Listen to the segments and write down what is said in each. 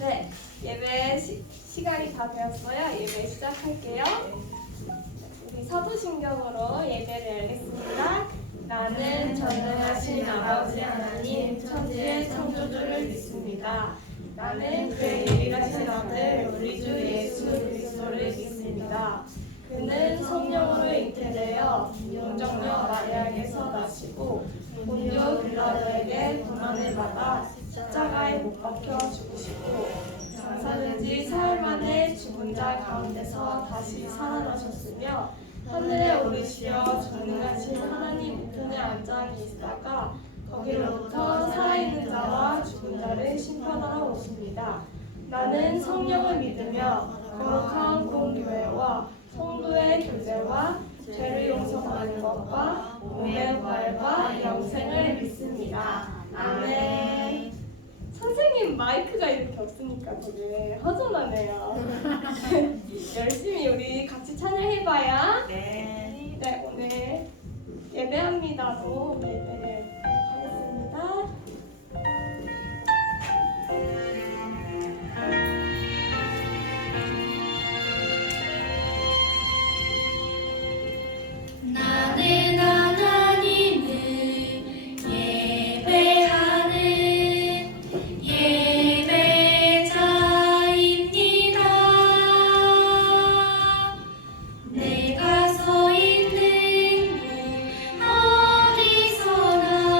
네, 예배 시간이 다 되었어요. 예배 시작할게요. 우리 사도신경으로 예배를 열겠습니다. 나는 전능하신 아버지 하나님 천지의 창조주를 믿습니다. 나는 그의 유일하신 아들 우리 주 예수 그리스도를 믿습니다. 그는 성령으로 잉태되어 영정녀 마리아에게서 나시고 본디오 빌라도에게 고난을 받아 십자가에 못 박혀 죽으시고 장사된 지 사흘 만에 죽은 자 가운데서 다시 살아나셨으며 하늘에 오르시어 전능하신 하나님 우편에 앉아 계시다가 거기로부터 살아있는 자와 죽은 자를 심판하러 오십니다. 나는 성령을 믿으며 거룩한 공교회와 성도의 교제와 죄를 용서받는 것과 몸의 부활과 영생을 믿습니다. 아멘. 선생님 마이크가 이렇게 없으니까 되게 허전하네요. 열심히 우리 같이 찬양해봐요. 네. 네, 오늘 예배합니다로 예배를 하겠습니다. 나는 하나님을 예배하는 예배자입니다. 내가 서 있는 곳 어디서나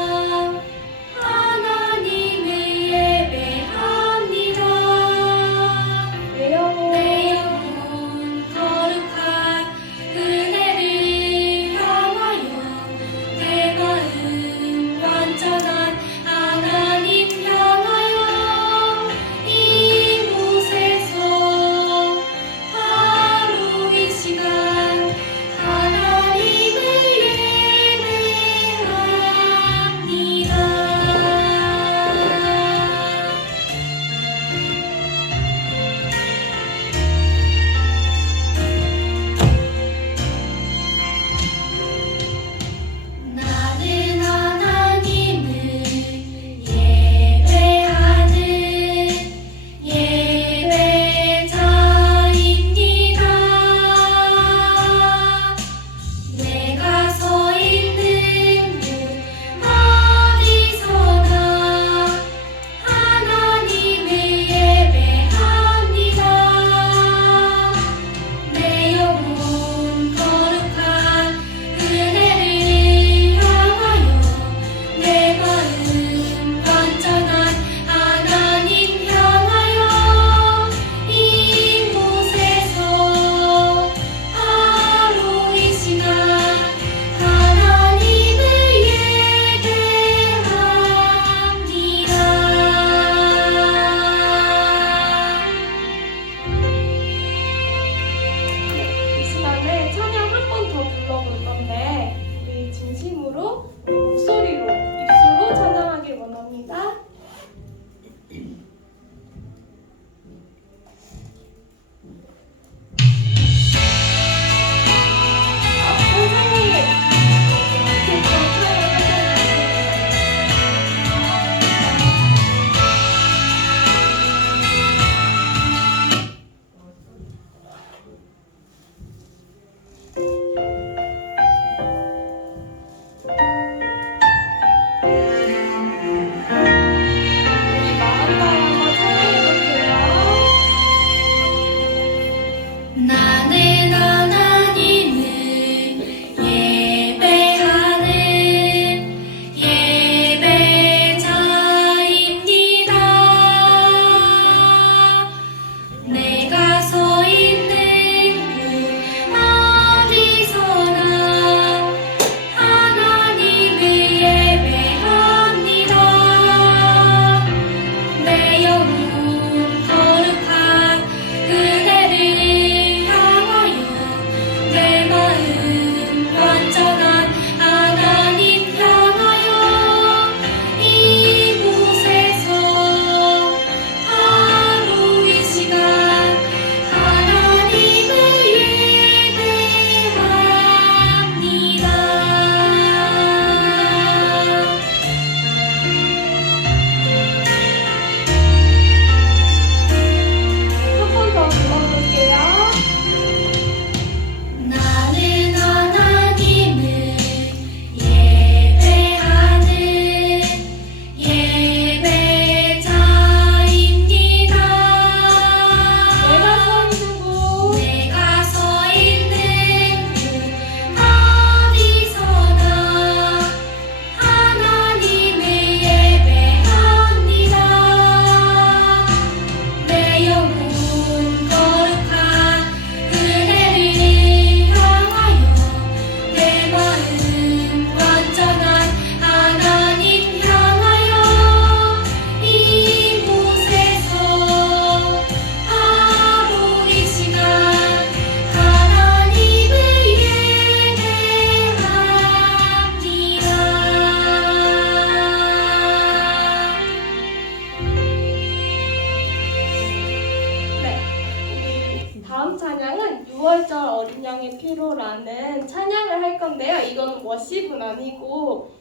찬양은 6월절 어린 양의 피로라는 찬양을 할 건데요. 이거는 워십은 아니고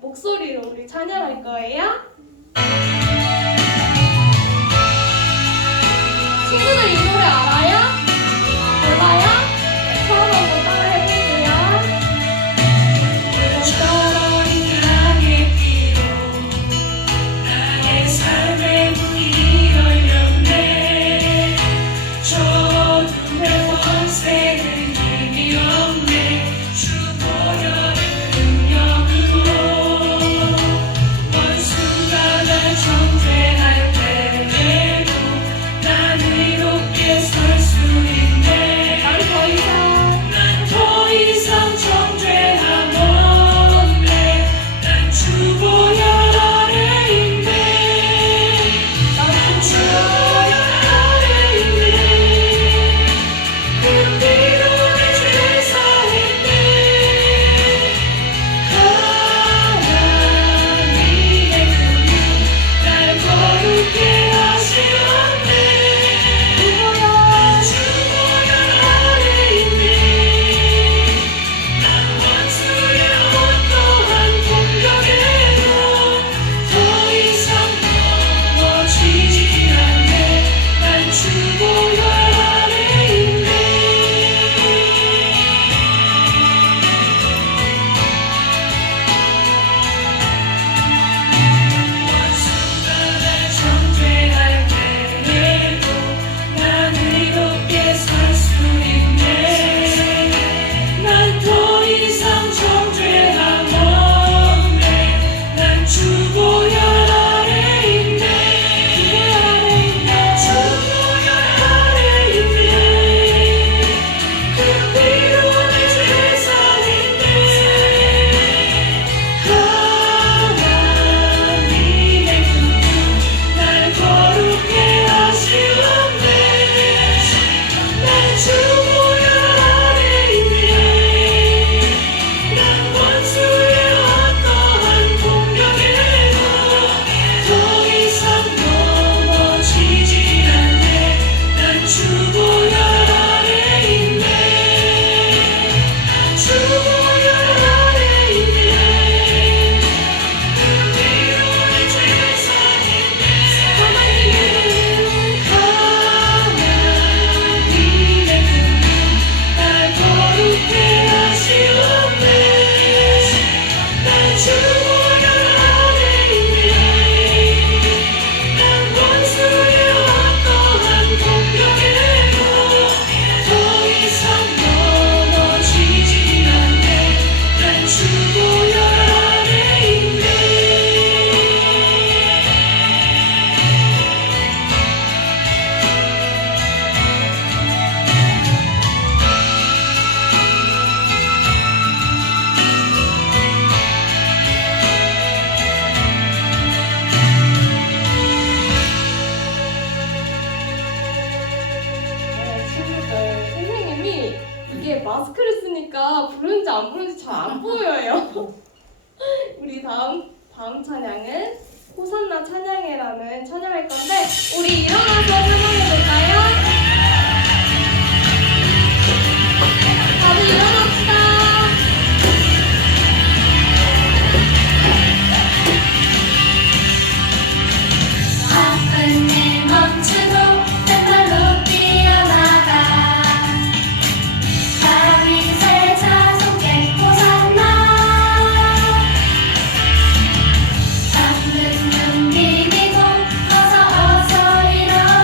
목소리로 우리 찬양할 거예요. 친구들 이 노래 알아요? 몰라요? 처음 한번 따라 해볼게요. 6월절 어린 양의 피로 나의 삶의 문이 열렸네. 저주의 권세는 힘이 없네. 주 보혈의 능력으로 원수가 날 정죄할 때에도 난 이롭게 설 수 있네. 난 더 이상 정죄함 없네. 난 주 보혈 아래 있네. 난 주 보혈 아래 있네. 그 피로 내 죄 사했네. 하나님의 긍휼 날 거룩해 하시었네. 주 보혈 아래 있네. 난 원수의 어떠한 공격에도 더 이상 넘어지지 않네. 난 주 보혈 아래 있네. 원수가 날 정죄할 때에도 난 의롭게 설 수 있네. 난 더 이상 정죄함 없네. 난 주 보혈 아래 있네. 주 보혈 아래 있네. 그 피로 내 죄 사했네. 하나님의 긍휼 날 거룩해 하시었네. 난 주 보혈 아래 있네. 난 원수의 어떠한 공격에도 더 이상 넘어지지 않네. 난 주 보혈 아래 있네. 주 보혈 아래 있네. 그 피로 내 죄 사했네. 하나님의 긍휼 날 거룩해 하시었네. 난 주 보혈 아래 있네. 난 원수의 어떠한 공격에도 더 이상 넘어지지 않네. 난 주 보혈 아래 있네. 친구들, 선생님이 이게 마스크를 쓰니까 부르는지 안 부르는지 잘 안 보여요. 우리 다음 찬양은 호산나 찬양해라는 찬양할 건데 우리 일어나서 찬양해 볼까요? 다들 일어납시다. 아픈 일 멈추고 왼발로 뛰어나가 다윗의 자손께 호산나. 잠든 눈 비비고 어서 일어나.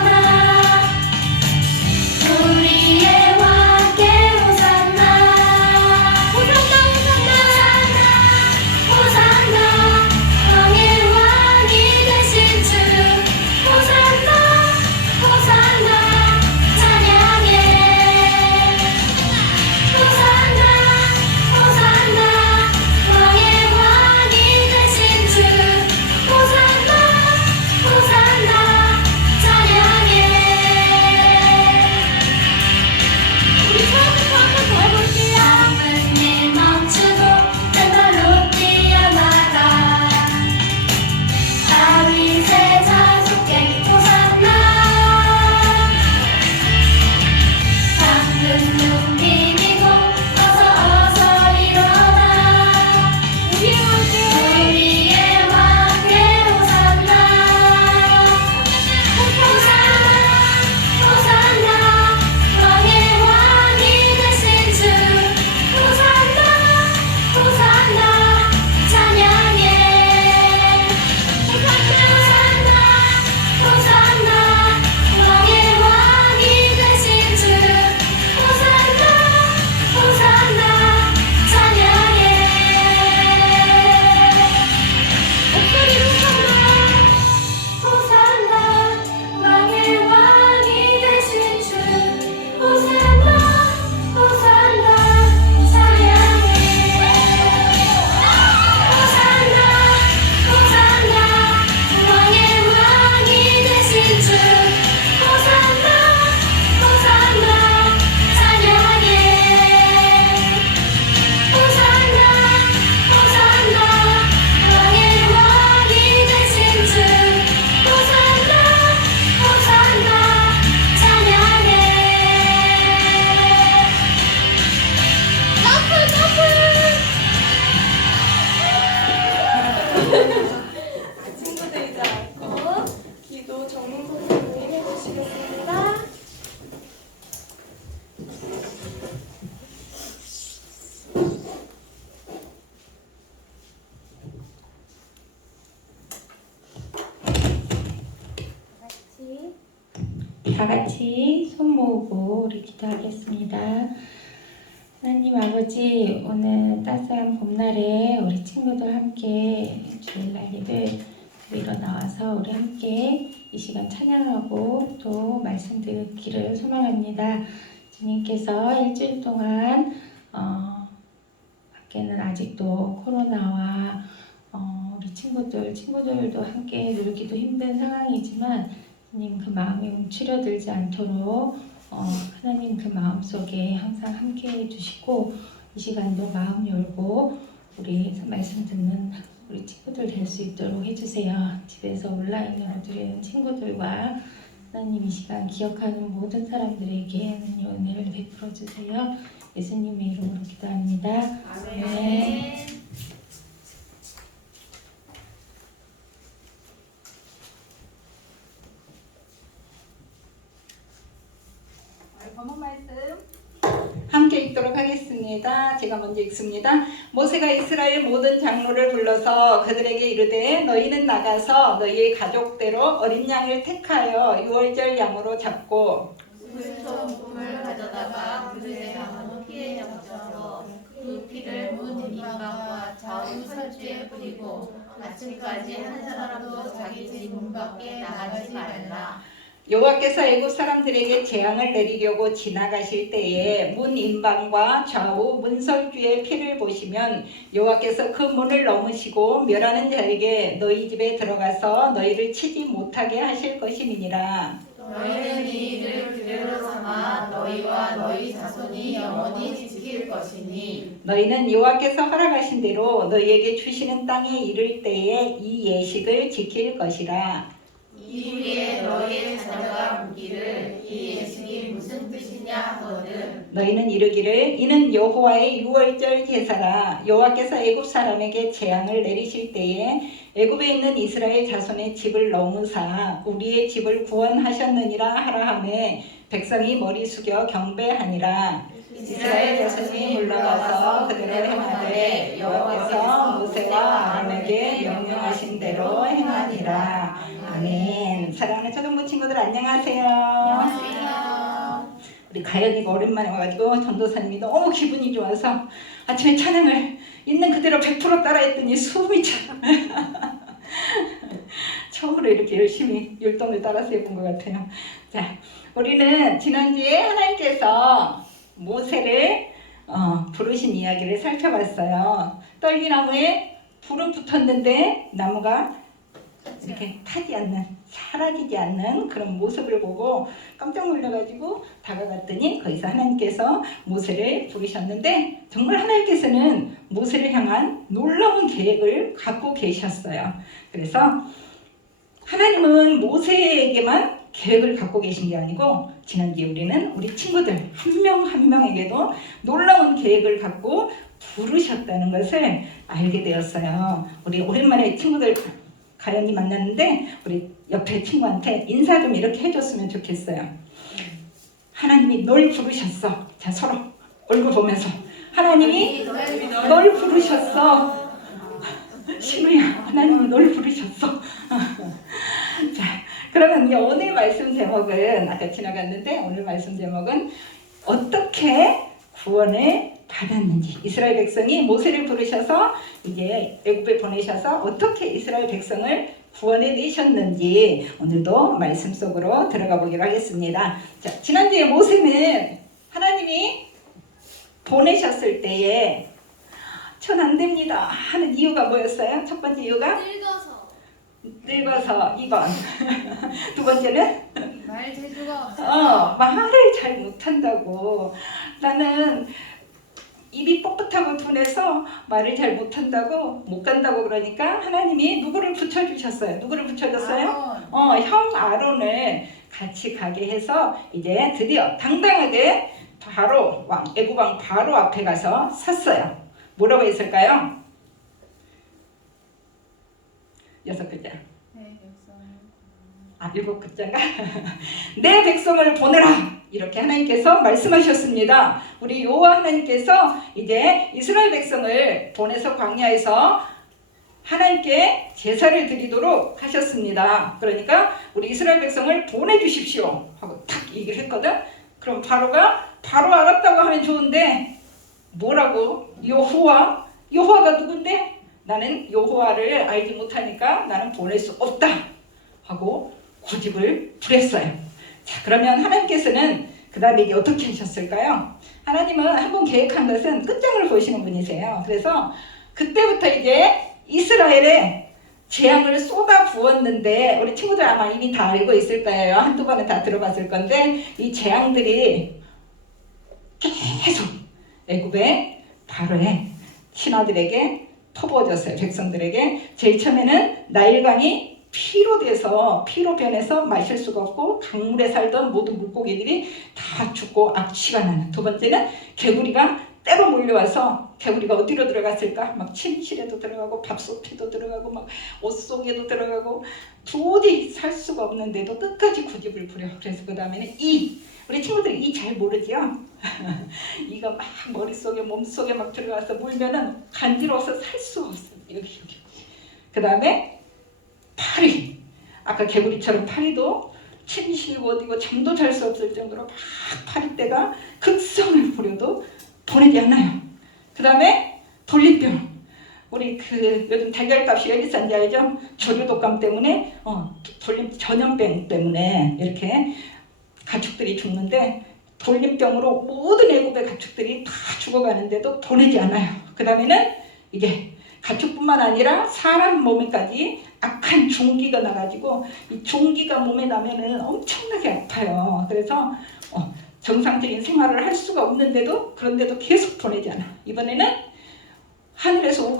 다 같이 손 모으고 우리 기도하겠습니다. 하나님 아버지, 오늘 따스한 봄날에 우리 친구들 함께 주일날 예배 드리러 나와서 우리 함께 이 시간 찬양하고 또 말씀 듣기를 소망합니다. 주님께서 일주일 동안 밖에는 아직도 코로나와 우리 친구들도 함께 놀기도 힘든 상황이지만 주님 그 마음이 움츠려들지 않도록 하나님 그 마음속에 항상 함께 해주시고 이 시간도 마음 열고 우리 말씀 듣는 우리 친구들 될 수 있도록 해주세요. 집에서 온라인으로 드리는 친구들과 하나님 이 시간 기억하는 모든 사람들에게 하나님 은혜를 베풀어 주세요. 예수님의 이름으로 기도합니다. 아멘. 본문 말씀 함께 읽도록 하겠습니다. 제가 먼저 읽습니다. 모세가 이스라엘 모든 장로를 불러서 그들에게 이르되 너희는 나가서 너희의 가족대로 어린 양을 택하여 유월절 양으로 잡고 물을 가져다가 그릇에 담아 피에 적셔서 그 피를 문 임방과 좌우 설주에 뿌리고 아침까지 한 사람도 자기 집 문 밖에 나가지 말라. 여호와께서 애굽 사람들에게 재앙을 내리려고 지나가실 때에 문 임방과 좌우 문설주의 피를 보시면 여호와께서 그 문을 넘으시고 멸하는 자에게 너희 집에 들어가서 너희를 치지 못하게 하실 것임이니라. 너희는 이 일을 규례로 삼아 너희와 너희 자손이 영원히 지킬 것이니 너희는 여호와께서 허락하신 대로 너희에게 주시는 땅에 이를 때에 이 예식을 지킬 것이라. 이 후에 너희의 자녀가 묻기를 이 예식이 무슨 뜻이냐 하거든 너희는 이르기를 이는 여호와의 유월절 제사라. 여호와께서 애굽 사람에게 재앙을 내리실 때에 애굽에 있는 이스라엘 자손의 집을 넘으사 우리의 집을 구원하셨느니라 하라 하매 백성이 머리 숙여 경배하니라. 이스라엘 자손이 물러가서 그대로 행하되 여호와께서 모세와 아론에게 명령하신 대로 행하니라. 아멘. 사랑하는 초등부 친구들 안녕하세요. 안녕하세요. 우리 가연이가 오랜만에 와가지고 전도사님이 너무 기분이 좋아서 아침에 찬양을 있는 그대로 100% 따라했더니 숨이 차. 처음으로 이렇게 열심히 율동을 따라서 해본 것 같아요. 자, 우리는 지난주에 하나님께서 모세를 부르신 이야기를 살펴봤어요. 떨기나무에 불은 붙었는데 나무가 이렇게 타지 않는, 사라지지 않는 그런 모습을 보고 깜짝 놀라가지고 다가갔더니 거기서 하나님께서 모세를 부르셨는데 정말 하나님께서는 모세를 향한 놀라운 계획을 갖고 계셨어요. 그래서 하나님은 모세에게만 계획을 갖고 계신 게 아니고 지난주에 우리는 우리 친구들 한 명 한 명에게도 놀라운 계획을 갖고 부르셨다는 것을 알게 되었어요. 우리 오랜만에 친구들 가연이 만났는데 우리 옆에 친구한테 인사 좀 이렇게 해줬으면 좋겠어요. 하나님이 널 부르셨어. 자, 서로 얼굴 보면서 하나님이 널 부르셨어. 신우야, 하나님이 널 부르셨어. 자, 그러면 오늘 말씀 제목은 아까 지나갔는데 오늘 말씀 제목은 어떻게 구원을 받았는지, 이스라엘 백성이 모세를 부르셔서 이제 애굽에 보내셔서 어떻게 이스라엘 백성을 구원해 내셨는지 오늘도 말씀 속으로 들어가 보기로 하겠습니다. 자, 지난주에 모세는 하나님이 보내셨을 때에 전 안 됩니다 하는 이유가 뭐였어요? 첫 번째 이유가 늙어서 2번. 두 번째는 말 재주가 없어 말을 잘 못한다고. 나는 입이 뻣뻣하고 둔해서 말을 잘 못한다고 못 간다고. 그러니까 하나님이 누구를 붙여주셨어요? 누구를 붙여줬어요? 형 아론을 같이 가게 해서 이제 드디어 당당하게 바로 애굽 왕 바로 앞에 가서 섰어요. 뭐라고 했을까요? 6글자. 아, 7글자가 내 백성을 보내라 이렇게 하나님께서 말씀하셨습니다. 우리 여호와 하나님께서 이제 이스라엘 백성을 보내서 광야에서 하나님께 제사를 드리도록 하셨습니다. 그러니까 우리 이스라엘 백성을 보내주십시오 하고 얘기를 했거든. 그럼 바로가 바로 알았다고 하면 좋은데 뭐라고? 여호와가 누군데? 나는 여호와를 알지 못하니까 나는 보낼 수 없다 하고 고집을 부렸어요. 자, 그러면 하나님께서는 그 다음에 이게 어떻게 하셨을까요? 하나님은 한번 계획한 것은 끝장을 보시는 분이세요. 그래서 그때부터 이제 이스라엘에 재앙을 쏟아 부었는데 우리 친구들 아마 이미 다 알고 있을 거예요. 한두 번은 다 들어봤을 건데 이 재앙들이 계속 애굽의 바로의 신하들에게 퍼부어졌어요. 백성들에게. 제일 처음에는 나일강이 피로 돼서 피로 변해서 마실 수가 없고 강물에 살던 모든 물고기들이 다 죽고 악취가 나는. 두 번째는 개구리가 때로 몰려와서 개구리가 어디로 들어갔을까? 막 침실에도 들어가고 밥솥에도 들어가고 막 옷 속에도 들어가고 도저히 살 수가 없는데도 끝까지 고집을 부려. 그래서 그 다음에는 우리 친구들이 이 잘 모르지요? 이가 막 머릿속에 몸속에 막 들어가서 물면은 간지러워서 살 수가 없어요. 여기. 그 다음에 파리. 아까 개구리처럼 파리도 침실고 어디고 잠도 잘 수 없을 정도로 막 파리떼가 극성을 부려도 보내지 않아요. 그 다음에 돌림병. 우리 요즘 달걀값이 왜 비싼지 알죠? 조류독감 때문에 전염병 때문에 이렇게 가축들이 죽는데 돌림병으로 모든 애굽의 가축들이 다 죽어가는데도 보내지 않아요. 그 다음에는 이게 가축뿐만 아니라 사람 몸에까지 악한 종기가 나가지고 이 종기가 몸에 나면은 엄청나게 아파요. 그래서 정상적인 생활을 할 수가 없는데도 그런데도 계속 보내지 않아. 이번에는 하늘에서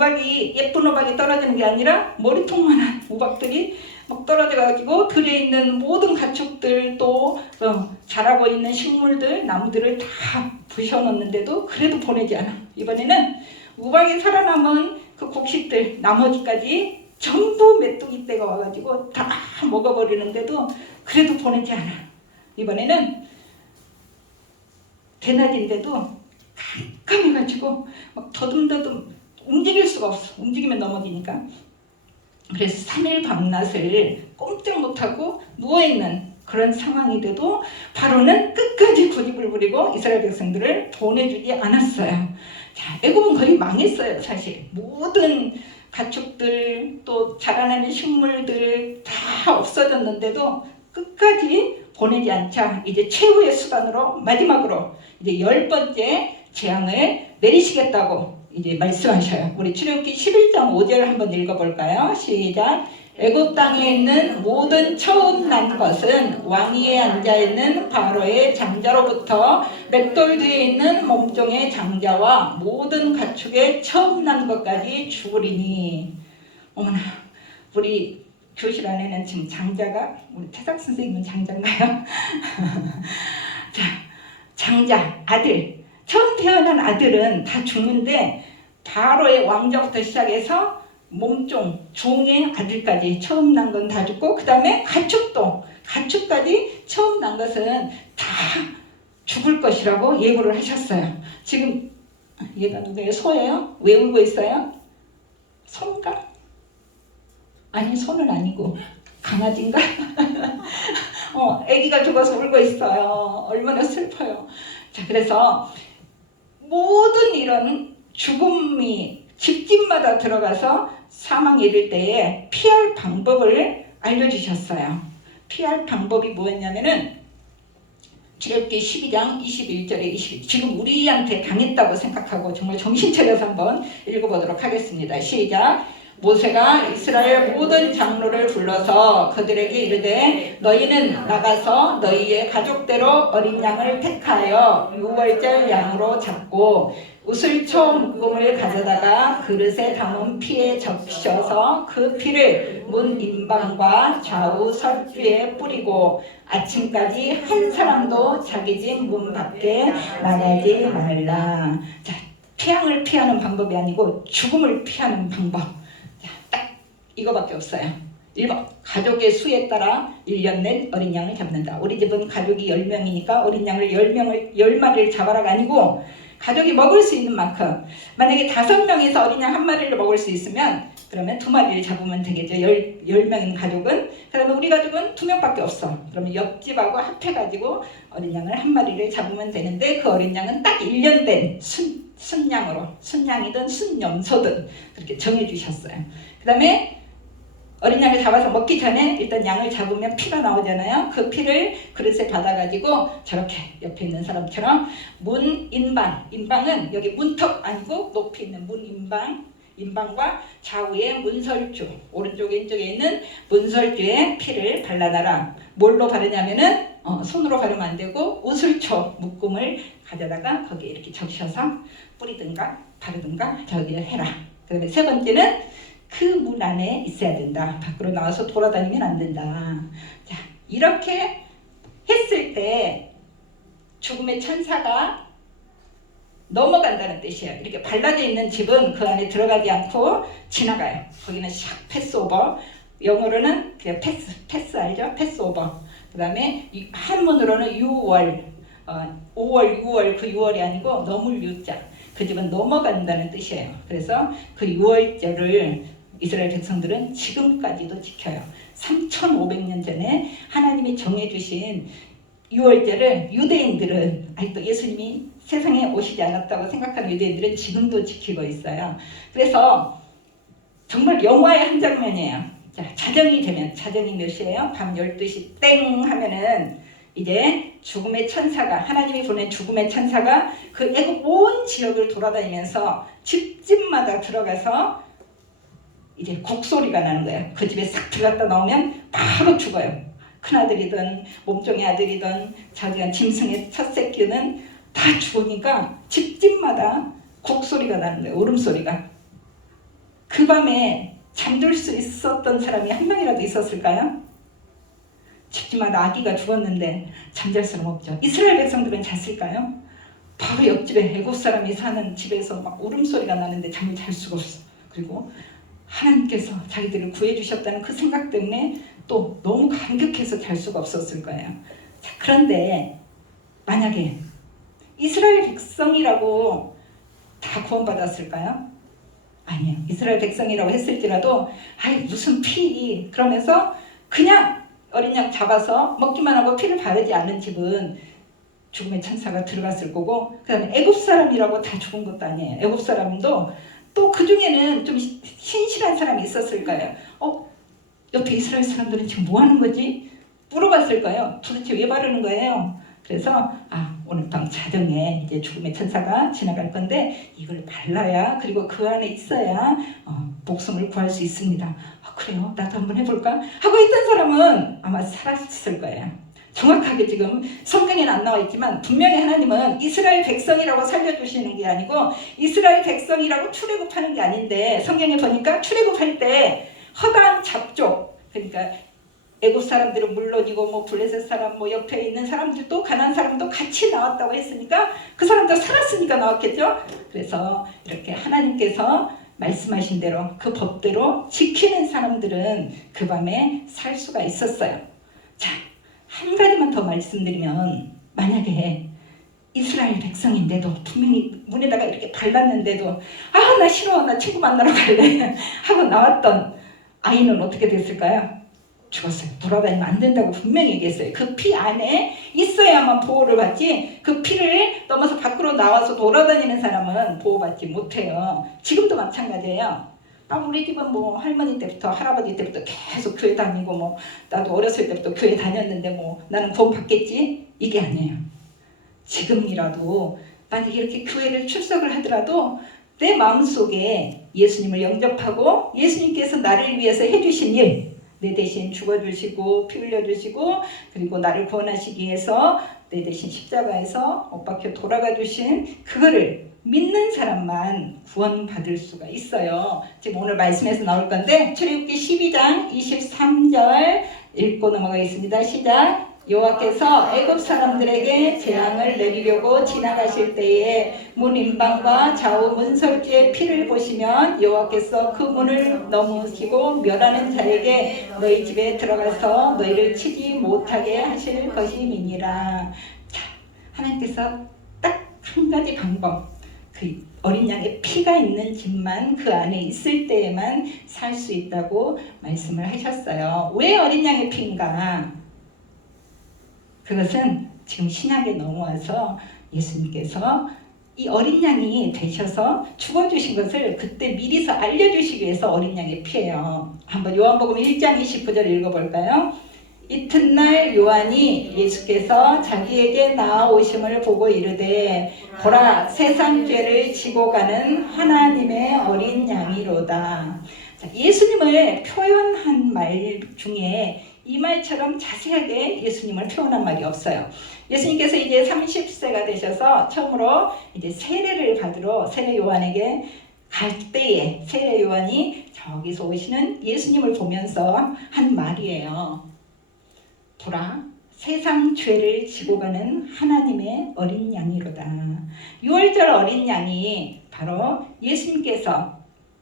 예쁜 우박이 떨어지는 게 아니라 머리통만한 우박들이 막 떨어져가지고 들에 있는 모든 가축들 또 자라고 있는 식물들, 나무들을 다 부셔놓는데도 그래도 보내지 않아. 이번에는 우박이 살아남은 그 곡식들 나머지까지 전부 메뚜기 떼가 와가지고 다 먹어버리는데도 그래도 보내지 않아. 이번에는 대낮인데도 깜깜해가지고 막 더듬더듬 움직일 수가 없어. 움직이면 넘어지니까. 그래서 3일 밤낮을 꼼짝 못하고 누워있는 그런 상황이 돼도 바로는 끝까지 고집을 부리고 이스라엘 백성들을 보내주지 않았어요. 자, 애굽은 거의 망했어요. 사실 모든 가축들 또 자라나는 식물들 다 없어졌는데도 끝까지 보내지 않자 이제 최후의 수단으로 마지막으로 이제 10번째 재앙을 내리시겠다고 이제 말씀하셔요. 우리 출애굽기 11장 5절 한번 읽어볼까요? 시작. 애굽 땅에 있는 모든 처음 난 것은 왕위에 앉아있는 바로의 장자로부터 맷돌 뒤에 있는 몸종의 장자와 모든 가축의 처음 난 것까지 죽으리니. 어머나, 우리 교실 안에는 지금 장자가 우리 태석 선생님은 장자인가요? 자, 장자, 아들. 처음 태어난 아들은 다 죽는데 바로의 왕자부터 시작해서 몸종, 종의 아들까지 처음 난 건 다 죽고 그 다음에 가축까지 처음 난 것은 다 죽을 것이라고 예고를 하셨어요. 지금 얘가 누구예요? 소예요? 왜 울고 있어요? 소인가? 아니, 소는 아니고 강아지인가? 아기가 죽어서 울고 있어요. 얼마나 슬퍼요. 자, 그래서 모든 이런 죽음이 집집마다 들어가서 사망에 이를 때에 피할 방법을 알려주셨어요. 피할 방법이 뭐였냐면은 출애굽기 12장 21절에 22절. 지금 우리한테 당했다고 생각하고 정말 정신 차려서 한번 읽어보도록 하겠습니다. 시작. 모세가 이스라엘 모든 장로를 불러서 그들에게 이르되 너희는 나가서 너희의 가족대로 어린 양을 택하여 6월절 양으로 잡고 우슬초 묶음을 가져다가 그릇에 담은 피에 적셔서 그 피를 문 임방과 좌우 설주에 뿌리고 아침까지 한 사람도 자기 집 문 밖에 나가지 말라. 자, 태양을 피하는 방법이 아니고 죽음을 피하는 방법. 자, 딱 이거밖에 없어요. 1번, 가족의 수에 따라 1년 낸 어린 양을 잡는다. 우리 집은 가족이 10명이니까 어린 양을 10마리를 잡아라가 아니고 가족이 먹을 수 있는 만큼, 만약에 5명에서 어린 양 1마리를 먹을 수 있으면 그러면 2마리를 잡으면 되겠죠. 10명인 가족은. 그러면 우리 가족은 2명밖에 없어. 그러면 옆집하고 합해가지고 어린 양을 1마리를 잡으면 되는데 그 어린 양은 딱 1년 된 순양으로, 순양이든 순염소든 그렇게 정해주셨어요. 그 다음에 어린 양을 잡아서 먹기 전에 일단 양을 잡으면 피가 나오잖아요. 그 피를 그릇에 받아가지고 저렇게 옆에 있는 사람처럼 인방은 여기 문턱 아니고 높이 있는 인방과 좌우에 문설주, 오른쪽 왼쪽에 있는 문설주에 피를 발라놔라. 뭘로 바르냐면은 손으로 바르면 안 되고 우슬초 묶음을 가져다가 거기에 이렇게 적셔서 뿌리든가 바르든가 저기에 해라. 그 다음에 3번째는 그 문 안에 있어야 된다. 밖으로 나와서 돌아다니면 안 된다. 자, 이렇게 했을 때 죽음의 천사가 넘어간다는 뜻이에요. 이렇게 발라져 있는 집은 그 안에 들어가지 않고 지나가요. 거기는 샥 패스오버. 영어로는 그냥 패스 알죠? 패스오버. 그 다음에 한문으로는 6월, 5월, 6월 그 6월이 아니고 넘을 유자. 그 집은 넘어간다는 뜻이에요. 그래서 그 6월절을 이스라엘 백성들은 지금까지도 지켜요. 3,500년 전에 하나님이 정해주신 6월절을 유대인들은 아직도 예수님이 세상에 오시지 않았다고 생각하는 유대인들은 지금도 지키고 있어요. 그래서 정말 영화의 한 장면이에요. 자, 자정이 되면, 자정이 몇 시예요? 밤 12시 땡 하면은 이제 죽음의 천사가, 하나님이 보낸 죽음의 천사가 그 애굽 온 지역을 돌아다니면서 집집마다 들어가서 이제 곡소리가 나는 거예요. 그 집에 싹 들어갔다 나오면 바로 죽어요. 큰아들이든 몸종의 아들이든 자기가 짐승의 첫 새끼는 다 죽으니까 집집마다 곡소리가 나는 거예요. 울음소리가. 그 밤에 잠들 수 있었던 사람이 한 명이라도 있었을까요? 집집마다 아기가 죽었는데 잠잘 수는 없죠. 이스라엘 백성들은 잤을까요? 바로 옆집에 애굽 사람이 사는 집에서 막 울음소리가 나는데 잠을 잘 수가 없어. 그리고 하나님께서 자기들을 구해주셨다는 그 생각 때문에 또 너무 감격해서 잘 수가 없었을 거예요. 자, 그런데 만약에 이스라엘 백성이라고 다 구원받았을까요? 아니에요. 이스라엘 백성이라고 했을지라도 아이 무슨 피 그러면서 그냥 어린 양 잡아서 먹기만 하고 피를 바르지 않은 집은 죽음의 천사가 들어갔을 거고, 그 다음에 애굽 사람이라고 다 죽은 것도 아니에요. 애굽 사람도 또 그 중에는 좀 신실한 사람이 있었을 거예요. 옆에 이스라엘 사람들은 지금 뭐 하는 거지? 물어봤을 거예요. 도대체 왜 바르는 거예요? 그래서 오늘 밤 자정에 이제 죽음의 천사가 지나갈 건데 이걸 발라야, 그리고 그 안에 있어야 목숨을 구할 수 있습니다. 그래요? 나도 한번 해볼까? 하고 있던 사람은 아마 살았을 거예요. 정확하게 지금 성경에는 안 나와 있지만 분명히 하나님은 이스라엘 백성이라고 살려주시는 게 아니고 이스라엘 백성이라고 출애굽하는 게 아닌데, 성경에 보니까 출애굽할 때 허다한 잡족, 그러니까 애굽 사람들은 물론이고 뭐 블레셋 사람 뭐 옆에 있는 사람들도 가나안 사람도 같이 나왔다고 했으니까 그 사람들 살았으니까 나왔겠죠. 그래서 이렇게 하나님께서 말씀하신 대로 그 법대로 지키는 사람들은 그 밤에 살 수가 있었어요. 자, 한 가지만 더 말씀드리면, 만약에 이스라엘 백성인데도 분명히 문에다가 이렇게 발랐는데도 나 싫어, 나 친구 만나러 갈래 하고 나왔던 아이는 어떻게 됐을까요? 죽었어요. 돌아다니면 안 된다고 분명히 얘기했어요. 그 피 안에 있어야만 보호를 받지, 그 피를 넘어서 밖으로 나와서 돌아다니는 사람은 보호받지 못해요. 지금도 마찬가지예요. 우리 집은 뭐 할머니 때부터 할아버지 때부터 계속 교회 다니고 뭐 나도 어렸을 때부터 교회 다녔는데 뭐 나는 구원 받겠지? 이게 아니에요. 지금이라도 만약에 이렇게 교회를 출석을 하더라도 내 마음속에 예수님을 영접하고 예수님께서 나를 위해서 해주신 일, 내 대신 죽어주시고 피 흘려주시고 그리고 나를 구원하시기 위해서 내 대신 십자가에서 못 박혀 돌아가 주신 그거를 믿는 사람만 구원받을 수가 있어요. 지금 오늘 말씀에서 나올 건데 출애굽기 12장 23절 읽고 넘어가겠습니다. 시작. 여호와께서 애굽 사람들에게 재앙을 내리려고 지나가실 때에 문 인방과 좌우 문설주의 피를 보시면 여호와께서 그 문을 넘으시고 멸하는 자에게 너희 집에 들어가서 너희를 치지 못하게 하실 것임이니라. 자, 하나님께서 딱 한 가지 방법, 그 어린 양의 피가 있는 집만 그 안에 있을 때에만 살 수 있다고 말씀을 하셨어요. 왜 어린 양의 피인가? 그것은 지금 신약에 넘어와서 예수님께서 이 어린 양이 되셔서 죽어주신 것을 그때 미리서 알려주시기 위해서 어린 양의 피예요. 한번 요한복음 1장 29절 읽어볼까요? 이튿날 요한이 예수께서 자기에게 나아오심을 보고 이르되 보라 세상 죄를 지고 가는 하나님의 어린 양이로다. 자, 예수님을 표현한 말 중에 이 말처럼 자세하게 예수님을 표현한 말이 없어요. 예수님께서 이제 30세가 되셔서 처음으로 이제 세례를 받으러 세례 요한에게 갈 때에 세례 요한이 저기서 오시는 예수님을 보면서 한 말이에요. 보라, 세상 죄를 지고 가는 하나님의 어린 양이로다. 6월절 어린 양이 바로 예수님께서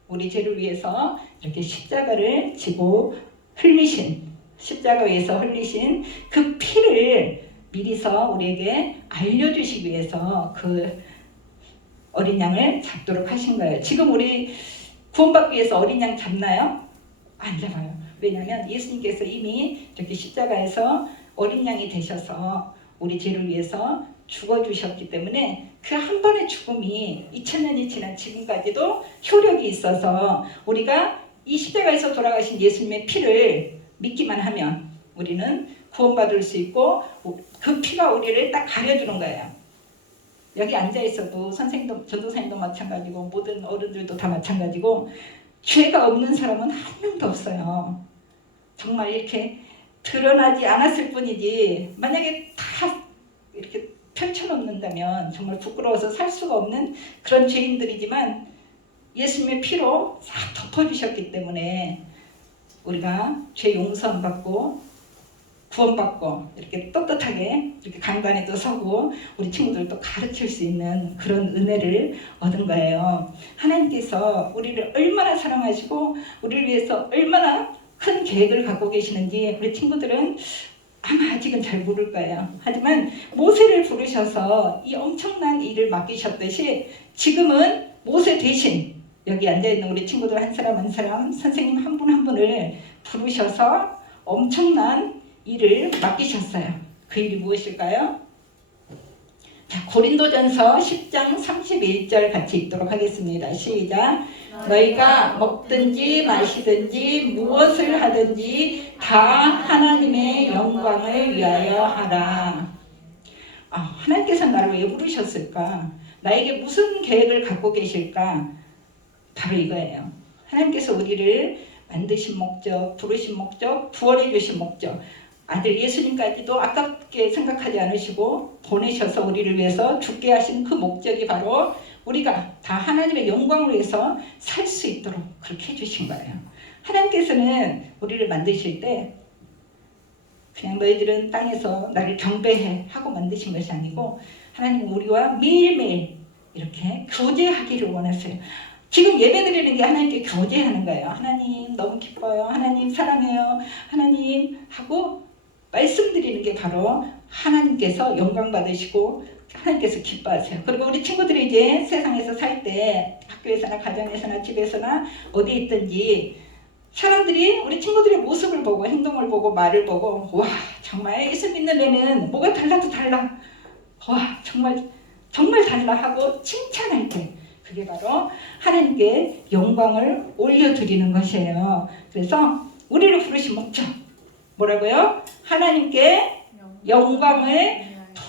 우리 죄를 위해서 이렇게 십자가를 지고 흘리신, 십자가 위에서 흘리신 그 피를 미리서 우리에게 알려주시기 위해서 그 어린 양을 잡도록 하신 거예요. 지금 우리 구원받기 위해서 어린 양 잡나요? 안 잡아요. 왜냐하면 예수님께서 이미 이렇게 십자가에서 어린 양이 되셔서 우리 죄를 위해서 죽어주셨기 때문에 그 한 번의 죽음이 2000년이 지난 지금까지도 효력이 있어서 우리가 이 십자가에서 돌아가신 예수님의 피를 믿기만 하면 우리는 구원받을 수 있고 그 피가 우리를 딱 가려주는 거예요. 여기 앉아있어도 선생님도 전도사님도 마찬가지고 모든 어른들도 다 마찬가지고 죄가 없는 사람은 한 명도 없어요. 정말 이렇게 드러나지 않았을 뿐이지 만약에 다 이렇게 펼쳐놓는다면 정말 부끄러워서 살 수가 없는 그런 죄인들이지만 예수님의 피로 싹 덮어주셨기 때문에 우리가 죄 용서받고 구원받고 이렇게 떳떳하게 이렇게 강단에도 서고 우리 친구들도 가르칠 수 있는 그런 은혜를 얻은 거예요. 하나님께서 우리를 얼마나 사랑하시고 우리를 위해서 얼마나 큰 계획을 갖고 계시는지 우리 친구들은 아마 아직은 잘 모를 거예요. 하지만 모세를 부르셔서 이 엄청난 일을 맡기셨듯이 지금은 모세 대신 여기 앉아있는 우리 친구들 한 사람 한 사람 선생님 한 분 한 분을 부르셔서 엄청난 일을 맡기셨어요. 그 일이 무엇일까요? 자, 고린도전서 10장 31절 같이 읽도록 하겠습니다. 시작. 너희가 먹든지 마시든지 무엇을 하든지 다 하나님의 영광을 위하여 하라. 하나님께서 나를 왜 부르셨을까? 나에게 무슨 계획을 갖고 계실까? 바로 이거예요. 하나님께서 우리를 만드신 목적, 부르신 목적, 부활해 주신 목적, 아들 예수님까지도 아깝게 생각하지 않으시고 보내셔서 우리를 위해서 죽게 하신 그 목적이 바로 우리가 다 하나님의 영광을 위해서 살 수 있도록 그렇게 해주신 거예요. 하나님께서는 우리를 만드실 때 그냥 너희들은 땅에서 나를 경배해 하고 만드신 것이 아니고 하나님은 우리와 매일매일 이렇게 교제하기를 원하세요. 지금 예배드리는 게 하나님께 교제하는 거예요. 하나님 너무 기뻐요. 하나님 사랑해요. 하나님 하고 말씀드리는 게 바로 하나님께서 영광 받으시고 하나님께서 기뻐하세요. 그리고 우리 친구들이 이제 세상에서 살 때 학교에서나 가정에서나 집에서나 어디 있든지 사람들이 우리 친구들의 모습을 보고 행동을 보고 말을 보고 와 정말 예수 믿는 애는 뭐가 달라도 달라. 와 정말 달라 하고 칭찬할 때 그게 바로 하나님께 영광을 올려드리는 것이에요. 그래서 우리를 부르신 목적 뭐라고요? 하나님께 영광을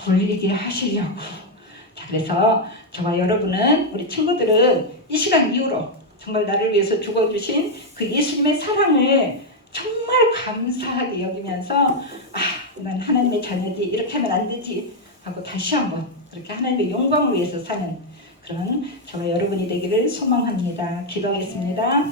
돌리게 하시려고. 자, 그래서 저와 여러분은 우리 친구들은 이 시간 이후로 정말 나를 위해서 죽어주신 그 예수님의 사랑을 정말 감사하게 여기면서 난 하나님의 자녀지 이렇게 하면 안 되지 하고 다시 한번 그렇게 하나님의 영광을 위해서 사는 그런 저와 여러분이 되기를 소망합니다. 기도하겠습니다.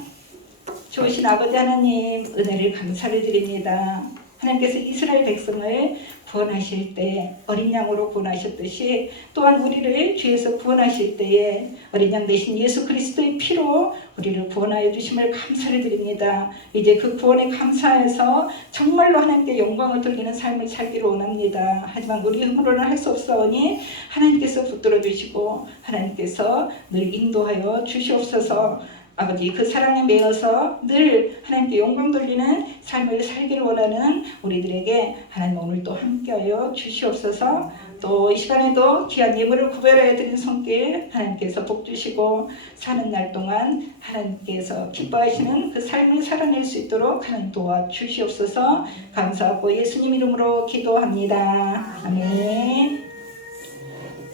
좋으신 아버지 하나님 은혜를 감사를 드립니다. 하나님께서 이스라엘 백성을 구원하실 때 어린 양으로 구원하셨듯이 또한 우리를 죄에서 구원하실 때에 어린 양 대신 예수 그리스도의 피로 우리를 구원하여 주심을 감사를 드립니다. 이제 그 구원에 감사해서 정말로 하나님께 영광을 돌리는 삶을 살기를 원합니다. 하지만 우리 힘으로는 할 수 없사오니 하나님께서 붙들어 주시고 하나님께서 늘 인도하여 주시옵소서. 아버지, 그 사랑에 매여서 늘 하나님께 영광 돌리는 삶을 살기를 원하는 우리들에게 하나님 오늘 또 함께하여 주시옵소서. 또 이 시간에도 귀한 예물을 구별하여 드린 손길 하나님께서 복 주시고 사는 날 동안 하나님께서 기뻐하시는 그 삶을 살아낼 수 있도록 하나님 도와주시옵소서. 감사하고 예수님 이름으로 기도합니다. 아멘.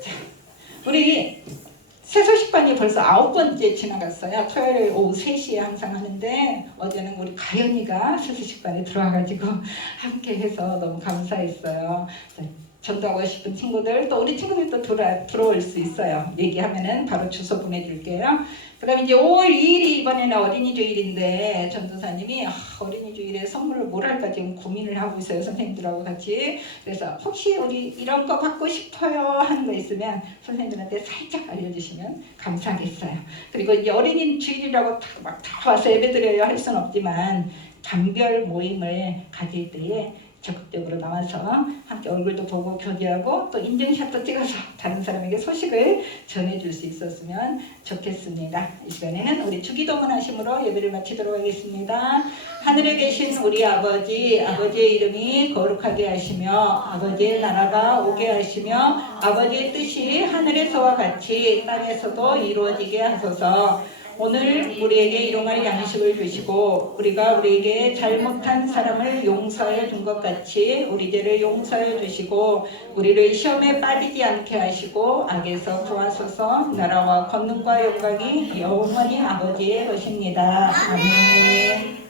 자, 우리 새소식반이 벌써 9번째 지나갔어요. 토요일 오후 3시에 항상 하는데 어제는 우리 가연이가 새소식반에 들어와가지고 함께 해서 너무 감사했어요. 전도하고 싶은 친구들, 또 우리 친구들도 들어올 수 있어요. 얘기하면은 바로 주소 보내줄게요. 그 다음에 이제 5월 2일이 이번에는 어린이주일인데 전도사님이 어린이주일에 선물을 뭘 할까 지금 고민을 하고 있어요. 선생님들하고 같이. 그래서 혹시 우리 이런 거 받고 싶어요 하는 거 있으면 선생님들한테 살짝 알려주시면 감사하겠어요. 그리고 이제 어린이주일이라고 막 다 와서 예배드려요 할 수는 없지만 반별 모임을 가질 때에 적극적으로 나와서 함께 얼굴도 보고 교제하고 또 인증샷도 찍어서 다른 사람에게 소식을 전해줄 수 있었으면 좋겠습니다. 이 시간에는 우리 주기도문 하심으로 예배를 마치도록 하겠습니다. 하늘에 계신 우리 아버지, 아버지의 이름이 거룩하게 하시며 아버지의 나라가 오게 하시며 아버지의 뜻이 하늘에서와 같이 땅에서도 이루어지게 하소서. 오늘 우리에게 일용할 양식을 주시고 우리가 우리에게 잘못한 사람을 용서해 준 것 같이 우리 죄를 용서해 주시고 우리를 시험에 빠지지 않게 하시고 악에서 구하소서. 나라와 권능과 영광이 영원히 아버지의 것입니다. 아멘.